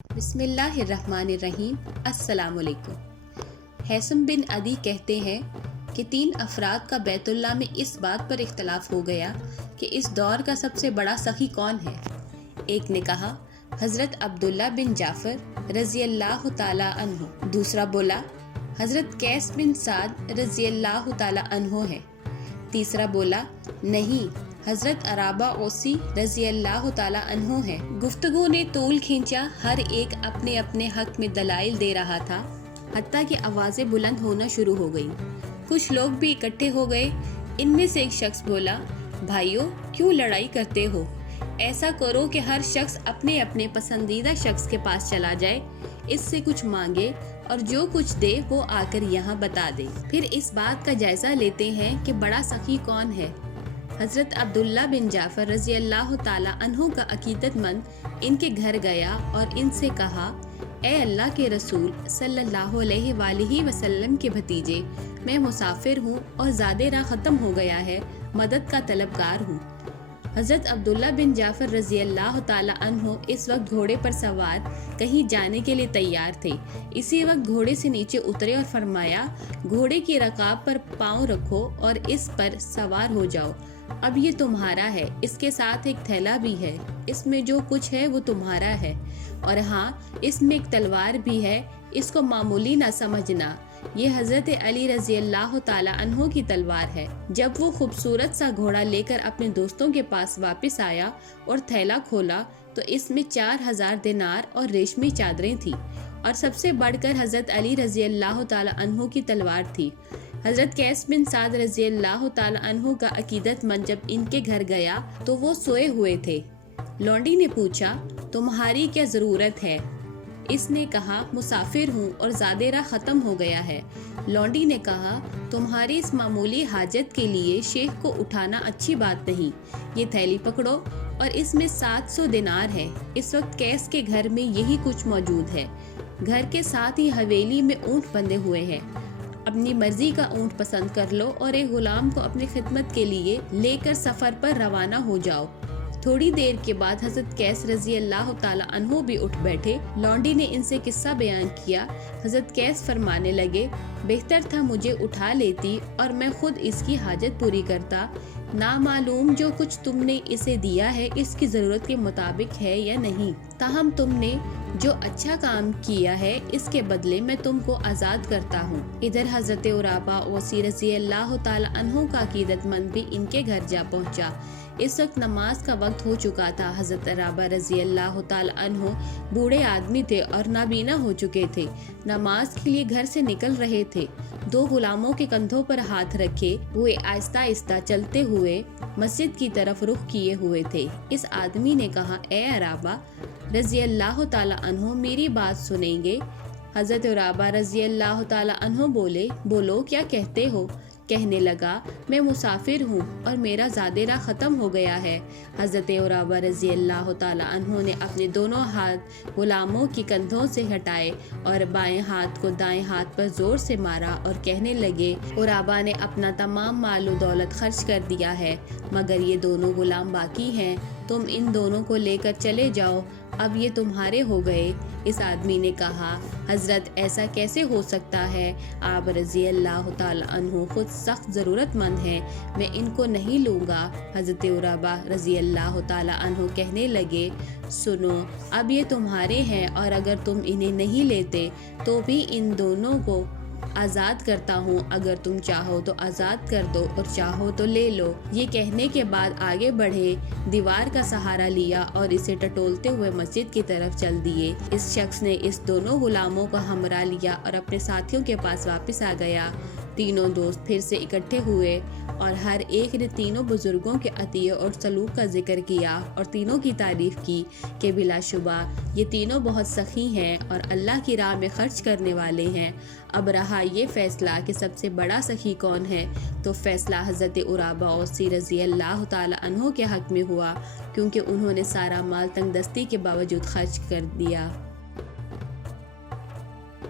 بسم اللہ الرحمن الرحیم۔ السلام علیکم۔ حیثم بن عدی کہتے ہیں کہ 3 افراد کا بیت اللہ میں اس بات پر اختلاف ہو گیا کہ اس دور کا سب سے بڑا سخی کون ہے۔ ایک نے کہا حضرت عبداللہ بن جعفر رضی اللہ تعالی عنہ، دوسرا بولا حضرت قیس بن سعد رضی اللہ تعالی عنہ ہے، تیسرا بولا نہیں، حضرت عرابہ اوسی رضی اللہ تعالی عنہ ہے۔ گفتگو نے طول کھینچا، ہر ایک اپنے اپنے حق میں دلائل دے رہا تھا، حتیٰ کہ آوازیں بلند ہونا شروع ہو گئیں۔ کچھ لوگ بھی اکٹھے ہو گئے۔ ان میں سے ایک شخص بولا بھائیو، کیوں لڑائی کرتے ہو؟ ایسا کرو کہ ہر شخص اپنے اپنے پسندیدہ شخص کے پاس چلا جائے، اس سے کچھ مانگے اور جو کچھ دے وہ آ کر یہاں بتا دے، پھر اس بات کا جائزہ لیتے ہیں کہ بڑا سخی کون ہے۔ حضرت عبداللہ بن جعفر رضی اللہ تعالی عنہ کا عقیدت مند ان کے گھر گیا اور ان سے کہا اے اللہ کے رسول صلی اللہ علیہ وآلہ وسلم کے بھتیجے، میں مسافر ہوں اور زادِ راہ ختم ہو گیا ہے، مدد کا طلبگار ہوں۔ حضرت عبداللہ بن جعفر رضی اللہ تعالی عنہ اس وقت گھوڑے پر سوار کہیں جانے کے لیے تیار تھے۔ اسی وقت گھوڑے سے نیچے اترے اور فرمایا گھوڑے کی رکاب پر پاؤں رکھو اور اس پر سوار ہو جاؤ، اب یہ تمہارا ہے، اس کے ساتھ ایک تھیلا بھی ہے، اس میں جو کچھ ہے وہ تمہارا ہے، اور ہاں اس میں ایک تلوار بھی ہے، اس کو معمولی نہ سمجھنا، یہ حضرت علی رضی اللہ تعالی عنہ کی تلوار ہے۔ جب وہ خوبصورت سا گھوڑا لے کر اپنے دوستوں کے پاس واپس آیا اور تھیلا کھولا تو اس میں 4000 دینار اور ریشمی چادریں تھیں، اور سب سے بڑھ کر حضرت علی رضی اللہ تعالی عنہ کی تلوار تھی۔ حضرت قیس بن سعد رضی اللہ تعالی عنہ کا عقیدت مند جب ان کے گھر گیا تو وہ سوئے ہوئے تھے۔ لونڈی نے پوچھا تمہاری کیا ضرورت ہے؟ اس نے کہا مسافر ہوں اور زادِ راہ ختم ہو گیا ہے۔ لونڈی نے کہا تمہاری اس معمولی حاجت کے لیے شیخ کو اٹھانا اچھی بات نہیں، یہ تھیلی پکڑو اور اس میں 700 دینار ہے۔ اس وقت قیس کے گھر میں یہی کچھ موجود ہے۔ گھر کے ساتھ ہی حویلی میں اونٹ بندھے ہوئے ہیں، اپنی مرضی کا اونٹ پسند کر لو اور ایک غلام کو اپنی خدمت کے لیے لے کر سفر پر روانہ ہو جاؤ۔ تھوڑی دیر کے بعد حضرت قیس رضی اللہ تعالی عنہ بھی اٹھ بیٹھے۔ لونڈی نے ان سے قصہ بیان کیا۔ حضرت قیس فرمانے لگے بہتر تھا مجھے اٹھا لیتی اور میں خود اس کی حاجت پوری کرتا، نامعلوم جو کچھ تم نے اسے دیا ہے اس کی ضرورت کے مطابق ہے یا نہیں، تاہم تم نے جو اچھا کام کیا ہے اس کے بدلے میں تم کو آزاد کرتا ہوں۔ ادھر حضرت عرابہ اوسی رضی اللہ تعالی عنہ کا عقیدت مند بھی ان کے گھر جا پہنچا۔ اس وقت نماز کا وقت ہو چکا تھا۔ حضرت عرابہ رضی اللہ تعالی عنہ بوڑھے آدمی تھے اور نابینا ہو چکے تھے، نماز کے لیے گھر سے نکل رہے تھے، 2 غلاموں کے کندھوں پر ہاتھ رکھے ہوئے آہستہ آہستہ چلتے ہوئے مسجد کی طرف رخ کیے ہوئے تھے۔ اس آدمی نے کہا اے عرابہ رضی اللہ تعالی عنہ، میری بات سنیں گے؟ حضرت عرابہ رضی اللہ تعالی عنہ بولے بولو کیا کہتے ہو؟ کہنے لگا میں مسافر ہوں اور میرا زادِ راہ ختم ہو گیا ہے۔ حضرت عرابہ رضی اللہ تعالی عنہ نے اپنے دونوں ہاتھ غلاموں کی کندھوں سے ہٹائے اور بائیں ہاتھ کو دائیں ہاتھ پر زور سے مارا اور کہنے لگے عرابہ نے اپنا تمام مال و دولت خرچ کر دیا ہے، مگر یہ دونوں غلام باقی ہیں، تم ان دونوں کو لے کر چلے جاؤ، اب یہ تمہارے ہو گئے۔ اس آدمی نے کہا حضرت ایسا کیسے ہو سکتا ہے، آپ رضی اللہ تعالی عنہ خود سخت ضرورت مند ہیں، میں ان کو نہیں لوں گا۔ حضرت عرابہ رضی اللہ تعالی عنہ کہنے لگے سنو، اب یہ تمہارے ہیں اور اگر تم انہیں نہیں لیتے تو بھی ان دونوں کو آزاد کرتا ہوں، اگر تم چاہو تو آزاد کر دو اور چاہو تو لے لو۔ یہ کہنے کے بعد آگے بڑھے، دیوار کا سہارا لیا اور اسے ٹٹولتے ہوئے مسجد کی طرف چل دیے۔ اس شخص نے اس دونوں غلاموں کو ہمراہ لیا اور اپنے ساتھیوں کے پاس واپس آ گیا۔ تینوں دوست پھر سے اکٹھے ہوئے اور ہر ایک نے تینوں بزرگوں کے عطیے اور سلوک کا ذکر کیا اور تینوں کی تعریف کی کہ بلا شبہ یہ تینوں بہت سخی ہیں اور اللہ کی راہ میں خرچ کرنے والے ہیں۔ اب رہا یہ فیصلہ کہ سب سے بڑا سخی کون ہے، تو فیصلہ حضرت عرابہ اوسی رضی اللہ تعالی عنہ کے حق میں ہوا، کیونکہ انہوں نے سارا مال تنگ دستی کے باوجود خرچ کر دیا۔